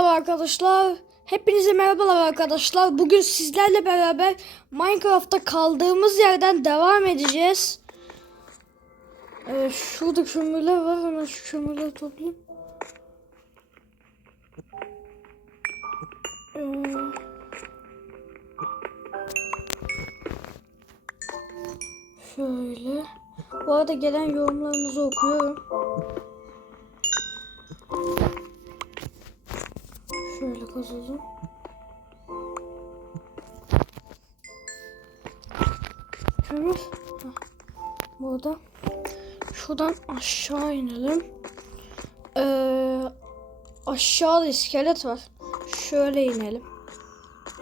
Merhaba arkadaşlar. Hepinize merhabalar arkadaşlar. Bugün sizlerle beraber Minecraft'ta kaldığımız yerden devam edeceğiz. Ee, şurada kömürler var. Hemen şu kömürleri toplayayım. Ee, şöyle. Bu arada gelen yorumlarınızı okuyorum. Şöyle kazalım. Heh, Burada. Şuradan aşağı inelim. Ee, aşağıda iskelet var. Şöyle inelim.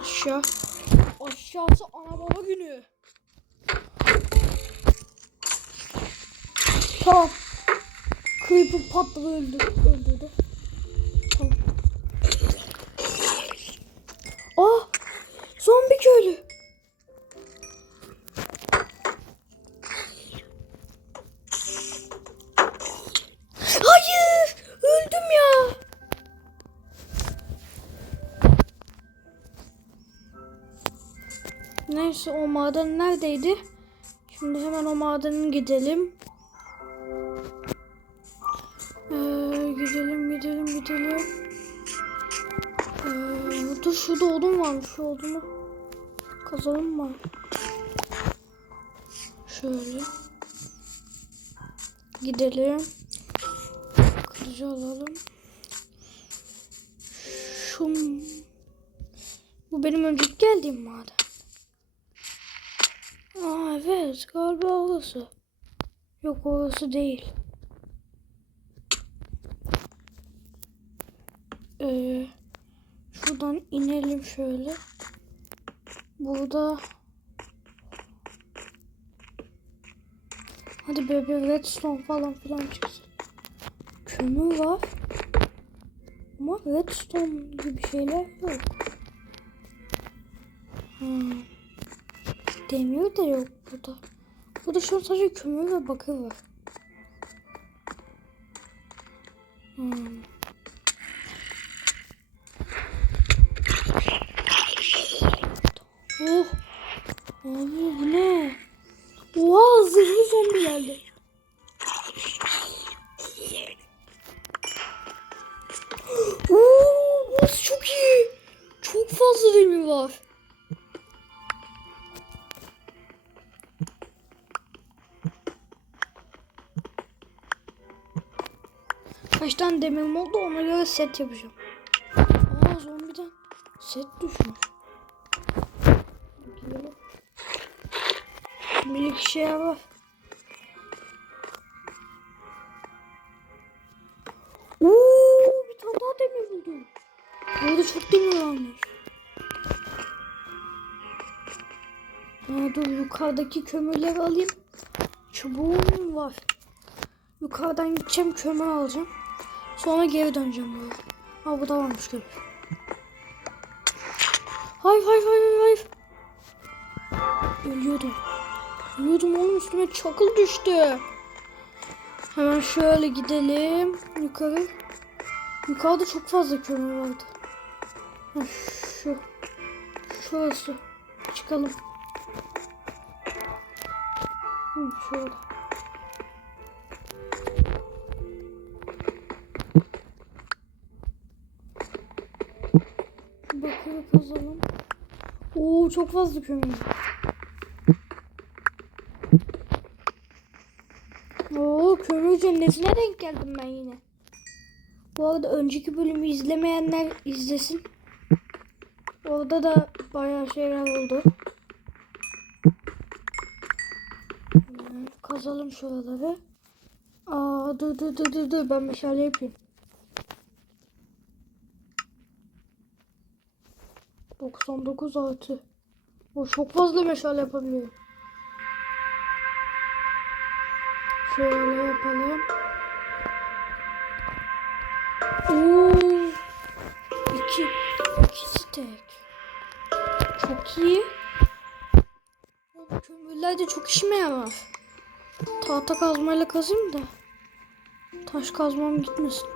Aşağı. Aşağısı ana baba günü. Tamam. Creeper patladı öldü. Öldürdü. Neyse o maden neredeydi? Şimdi hemen o madene gidelim. Ee, gidelim gidelim gidelim. Ee, dur şurada odun varmış şu odunu. Kazalım mı? Şöyle. Gidelim. Kılıcı alalım. Şu... Bu benim önceki geldiğim maden. Evet galiba orası. Yok orası değil. Ee, şuradan inelim şöyle. Burada Hadi be bir redstone falan filan çıksın. Kömür var. Ama redstone gibi şeyler yok. Hmm. Demir de yok burada. Burada şu an sadece kömür ve bakır var. Hmm. 5 tane demirim oldu ona göre set yapacağım. Aa zombiden set düşmüş. Bir iki şey var. Oo bir tane daha demir buldum. Burada çok demir varmış. Aa, dur yukarıdaki kömürleri alayım. Çubuğum var. Yukarıdan gideceğim kömür alacağım. Sonra geri döneceğim buraya. Ha bu da varmış kömür. Hayır hayır hayır hayır. Ölüyordum. Ölüyordum oğlum üstüme çakıl düştü. Hemen şöyle gidelim yukarı. Yukarıda çok fazla kömür vardı. Ha, şu. Şurası. Çıkalım. Hı, şurada. Oo çok fazla kömür. Oo kömür cennetine denk geldim ben yine. Bu arada önceki bölümü izlemeyenler izlesin. Orada da bayağı şeyler oldu. Kazalım şuraları. Aa dur dur dur dur dur ben meşale yapayım. 99 artı. O çok fazla meşale yapabiliyorum. Şöyle yapalım. Oo. İki. iki stek. Çok iyi. Bu kömürler de çok işime yarar. Tahta kazmayla kazayım da. Taş kazmam gitmesin.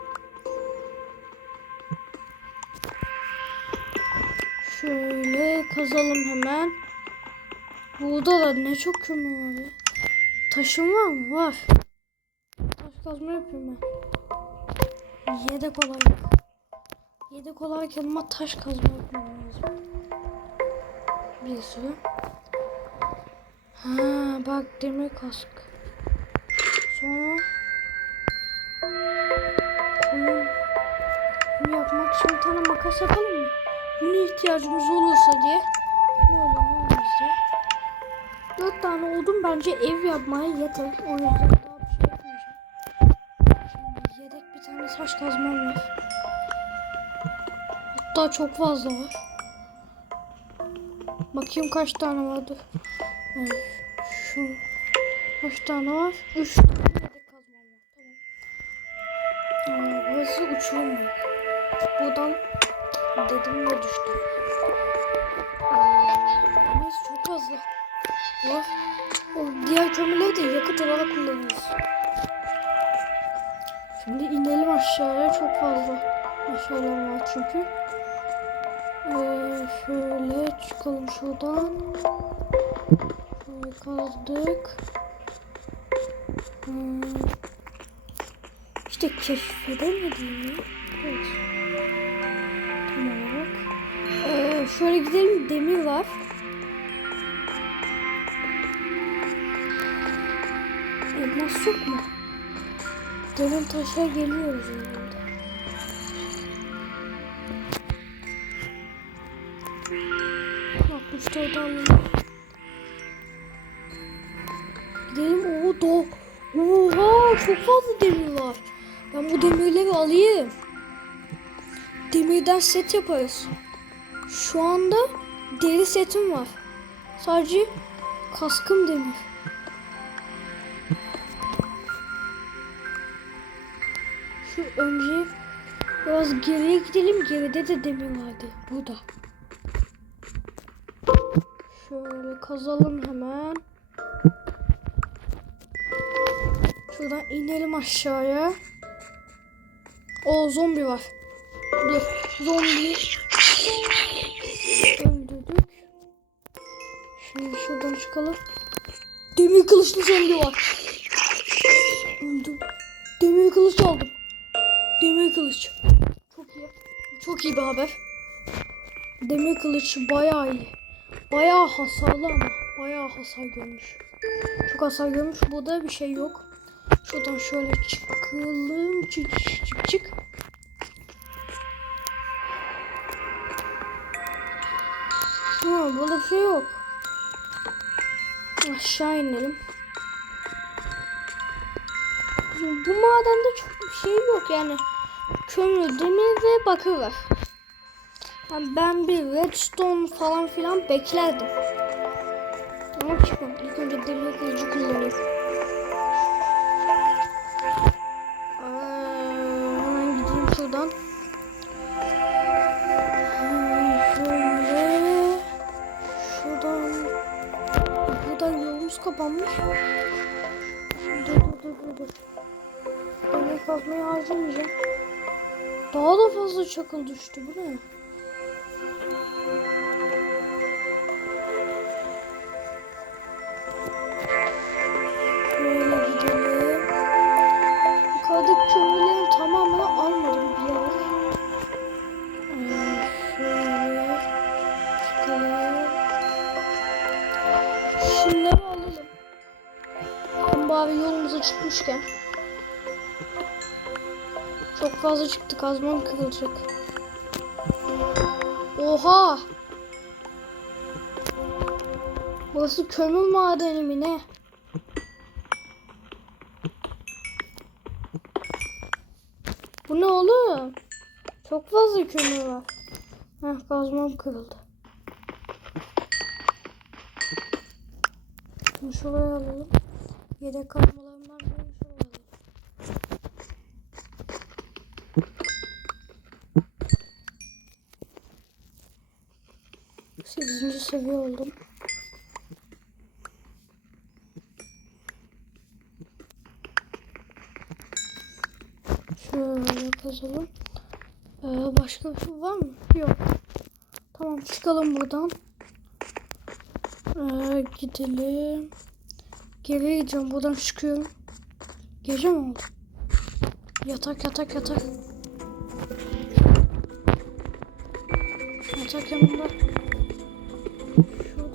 Şöyle kazalım hemen. Burada da ne çok kömür var ya. Taşım var mı? Var. Taş kazma yapıyorum ben. Yedek olarak. Yedek olarak yanıma taş kazma yapmam lazım. Bir sürü. Ha bak demir kask. Sonra koyun. Bunu yapmak için bir tane makas yapalım mı? Buna ihtiyacımız olursa diye. Ne olur ne olmaz diye. Dört tane odun bence ev yapmaya yeter. O yüzden daha bir şey yapmayacağım. Şimdi yedek bir tane taş kazmam var. Hatta çok fazla var. Bakayım kaç tane vardı. Evet, şu kaç tane var? Üç tane yedek kazmam var. Tamam. Aa, burası uçurum. Buradan dedim ve düştüm. Aa, Neyse çok fazla. Var. O diğer kömürleri de yakıt olarak kullanırız. Şimdi inelim aşağıya çok fazla aşağılar var çünkü. Ee, şöyle çıkalım şuradan. Şöyle kazdık. Hmm. İşte keşfedemedim? Evet. Şöyle gidelim demir var. Elmas yok mu? Demin taşa geliyoruz herhalde. Bak işte orada alalım. Gidelim o da. Oha çok fazla demir var. Ben bu demirleri alayım. Demirden set yaparız. Şu anda deri setim var. Sadece kaskım demir. Şu önce biraz geriye gidelim. Geride de demir vardı. Burada. Şöyle kazalım hemen. Şuradan inelim aşağıya. O zombi var. Dur. Zombi. Öldürdük. Şimdi şuradan çıkalım. Demir kılıçlı zombi var. Öldüm. Demir kılıç aldım. Demir kılıç. Çok iyi. Çok iyi bir haber. Demir kılıç bayağı iyi. Bayağı hasarlı ama. Bayağı hasar görmüş. Çok hasar görmüş. Burada bir şey yok. Şuradan şöyle çıkalım. Çık çık çık. çık. Ha, burada bir şey yok. Aşağı inelim. Bu madende çok bir şey yok yani. Kömür, demir ve bakır var. Yani ben bir redstone falan filan beklerdim. Ama çıkmadı. İlk önce demir kılıcı kullanayım. Daha da fazla çakıl düştü. Bu ne? Böyle gidelim. Yukarıdaki kömürlerin tamamını almadım bir yer. Şöyle çıkalım. Şunları alalım. Bari yolumuza çıkmışken. Fazla çıktı kazmam kırılacak. Oha! Burası kömür madeni mi ne? Bu ne oğlum? Çok fazla kömür var. Heh kazmam kırıldı. Bunu şuraya alalım. Yedek birini şuraya alalım. Sekizinci seviye oldum. Şöyle kazalım. Ee, başka bir şey var mı? Yok. Tamam çıkalım buradan. Ee, gidelim. Geriye gideceğim. Buradan çıkıyorum. Gece mi oldu? Yatak yatak yatak. Yatak yanında.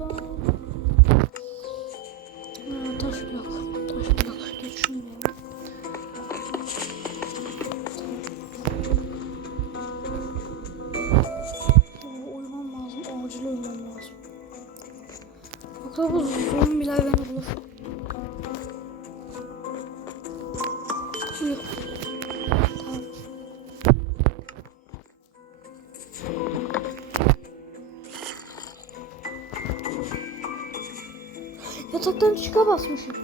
Şuradan. Yataktan çıka basmışım.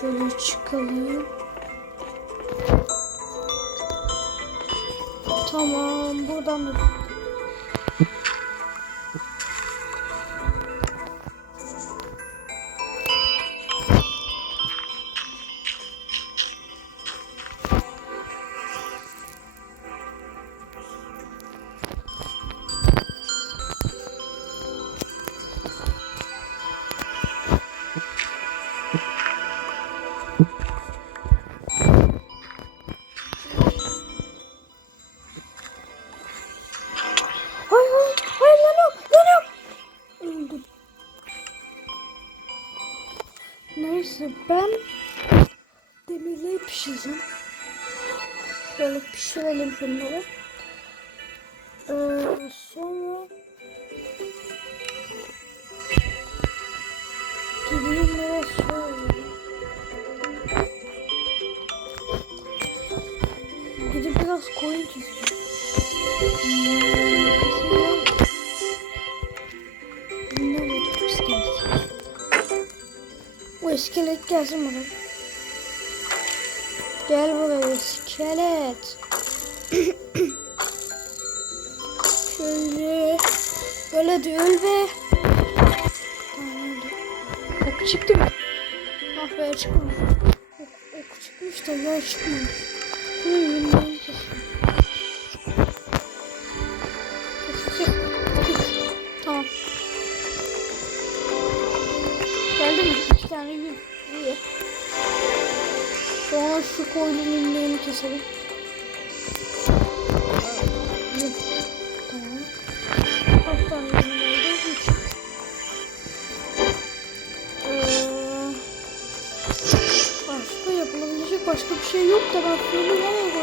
Şöyle çıkalım. Tamam buradan da Neyse ben demirleri pişireceğim. Böyle pişirelim şunları. Ee, sonra Bu iskelet gelsin bakalım. Gel buraya iskelet. Şöyle. Böyle de öl be. Tamam öldü. Ok çıktı mı? Ah be çıkmamış. Ok, ok çıkmış da ya çıkmamış. Yumruğunu keseyim. Çık, şu koyunun yünlerini keselim. Tamam. Kaç tane oldu? Üç. Ee, başka yapılabilecek başka bir şey yok da ben fırını nereye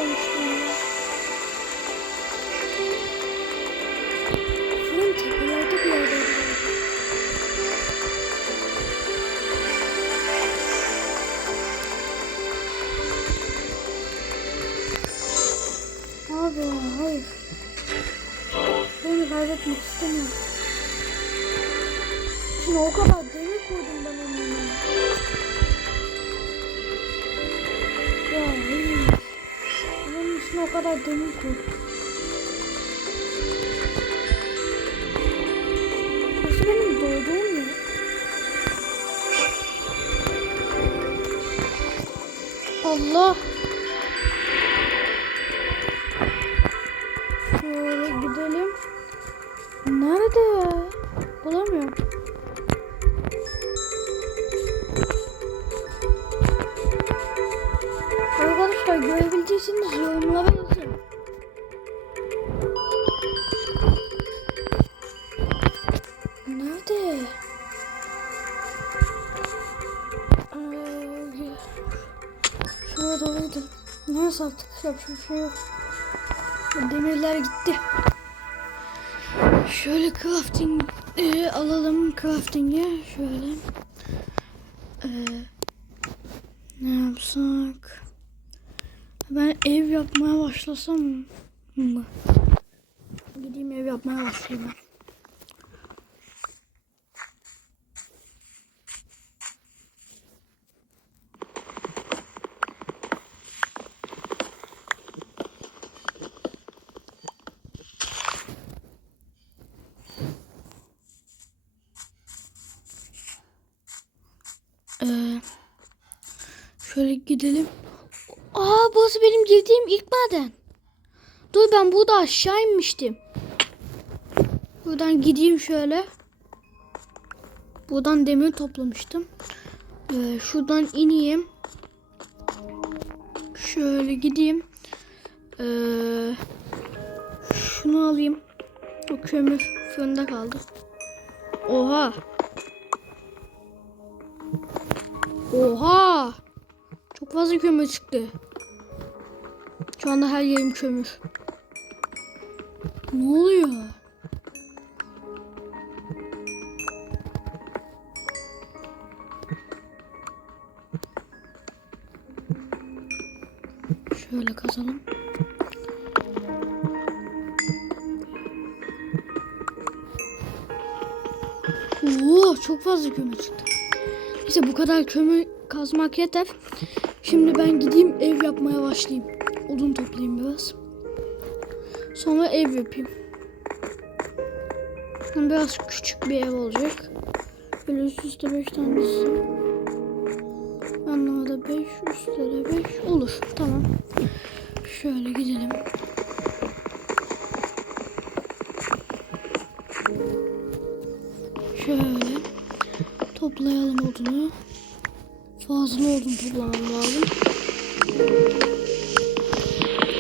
kadar demir koydum. Burası benim doğduğum yer. Allah. Neyse artık yapacak bir şey yok. Demirler gitti. Şöyle crafting e, alalım crafting'e şöyle. Ee, ne yapsak? Ben ev yapmaya başlasam mı? Gideyim ev yapmaya başlayayım ben. Ee, şöyle gidelim. Aa burası benim girdiğim ilk maden. Dur ben burada aşağı inmiştim. Buradan gideyim şöyle. Buradan demir toplamıştım. Ee, şuradan ineyim. Şöyle gideyim. Ee, şunu alayım. O kömür fırında kaldı. Oha. Oha. Çok fazla kömür çıktı. Şu anda her yerim kömür. Ne oluyor? Şöyle kazalım. Oo, çok fazla kömür çıktı. Neyse bu kadar kömür kazmak yeter. Şimdi ben gideyim ev yapmaya başlayayım. Odun toplayayım biraz. Sonra ev yapayım. Şimdi biraz küçük bir ev olacak. Böyle üst üste 5 tanesi. Yanlara 5, üstlere 5 olur. Tamam. Şöyle gidelim. Şöyle toplayalım odunu. Fazla odun toplamam lazım.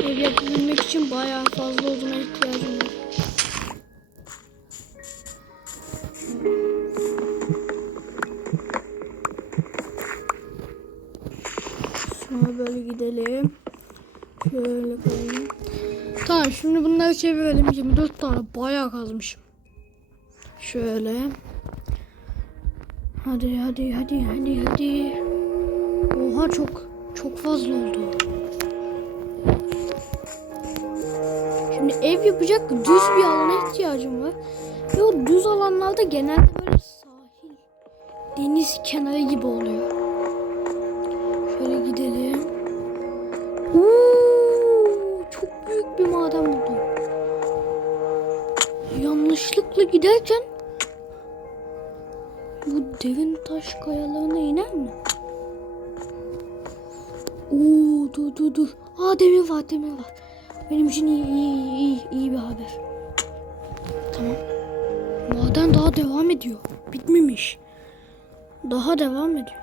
Ev yapabilmek için bayağı fazla oduna ihtiyacım var. Sonra böyle gidelim. Şöyle koyayım. Tamam şimdi bunları çevirelim. 24 tane bayağı kazmışım. Şöyle. Hadi hadi hadi hadi hadi. Oha çok çok fazla oldu. Şimdi ev yapacak düz bir alana ihtiyacım var. Ve o düz alanlarda genelde böyle sahil, deniz kenarı gibi oluyor. Şöyle gidelim. Oo, çok büyük bir maden buldum. Yanlışlıkla giderken bu devin taş kayalarına iner mi? Oo dur dur dur. Aa demir var demir var. Benim için iyi iyi iyi, iyi bir haber. Tamam. Maden daha devam ediyor. Bitmemiş. Daha devam ediyor.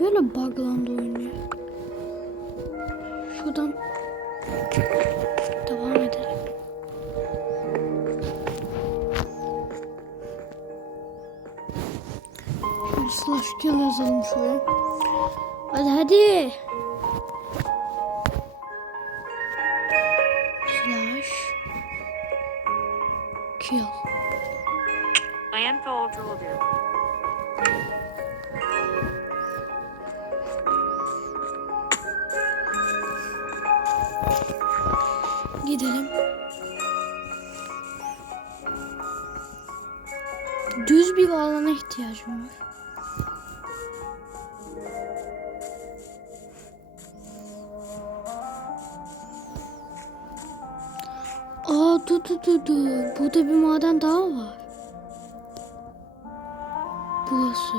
Böyle buglandı oyun ya. Şuradan slash yazalım şuraya. Hadi hadi. Dur dur dur dur. Burada bir maden daha var. Burası.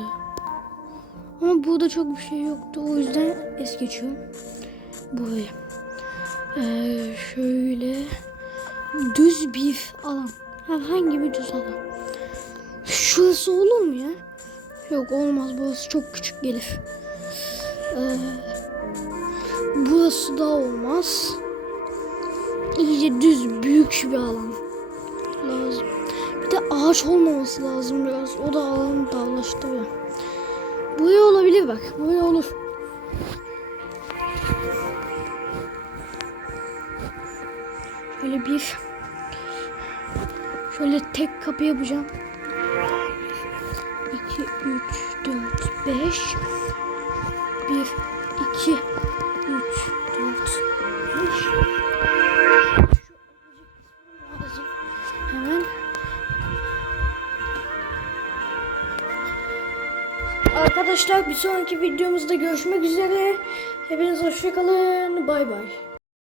Ama burada çok bir şey yoktu. O yüzden es geçiyorum. Buraya. Ee, şöyle düz bir alan. Herhangi bir düz alan. Şurası olur mu ya? Yok olmaz. Burası çok küçük gelir. Ee, burası da olmaz. İyice düz büyük bir alan lazım. Bir de ağaç olmaması lazım biraz. O da alanı darlaştırıyor. Buraya olabilir bak. Buraya olur. Şöyle bir şöyle tek kapı yapacağım. 2, 3, 4, 5. 1, 2, 3, 4, Arkadaşlar bir sonraki videomuzda görüşmek üzere. Hepiniz hoşçakalın. Bay bay.